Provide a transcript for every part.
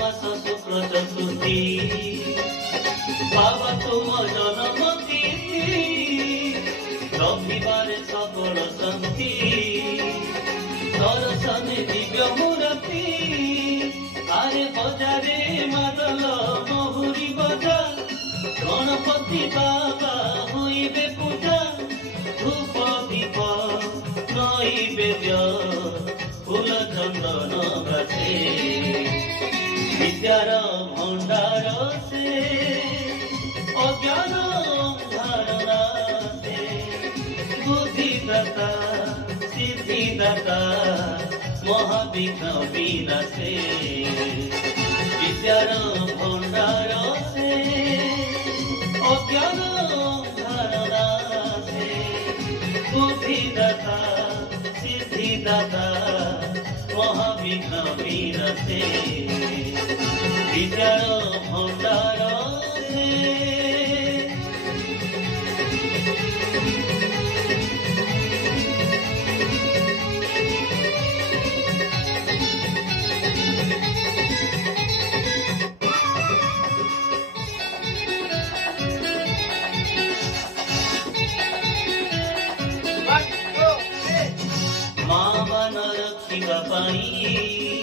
मास शुक्ल चतुर्थी बाबा तुम जन्म तिथि रविवार सकल शांति दर्शन दिव्य मूर्ति आरे बजारे मादल महुरी बजा गणपति बाबा हुईबे पूजा धूप दीप नैवेद्य फूल चंदन गाछे विद्यार भंडार से अज्ञान धारणा से बुद्धिदाता सिद्धिदाता महाविघ्न विनाशे विद्यार भंडार से अज्ञान धारणा से बुद्धिदाता सिद्धिदाता महाविघ्न विनाशे विद्यार भंडार से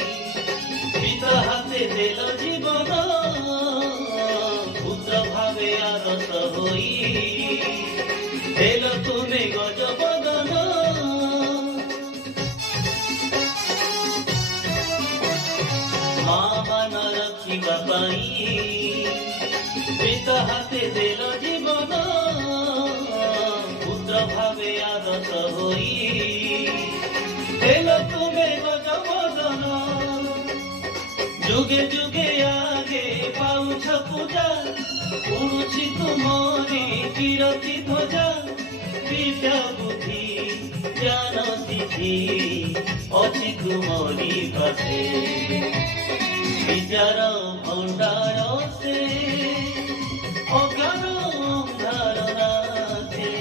पिता हाथे देल जीवन पुत्र भावे आदर्श होई देल तुमे गज बदन माँ मान रखिबा पाई पिता हाथे देल जीवन पुत्र भावे आदर्श होई देल तुमे गज बदन जुगे जुगे आगे पाउछ पूजा उड़ुछि तुमरी कीर्ति ध्वजा विद्या बुद्धि ज्ञान सिद्धि अछि तुमरी पासे विद्यार भंडार से अज्ञान धारणा से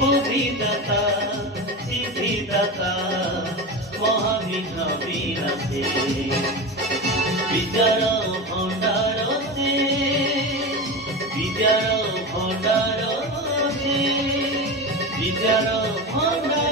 बुद्धिदाता सिद्धिदाता महाविघ्न विनाशे विद्यार भंडार से विद्यार भंडार से विद्यार भंडार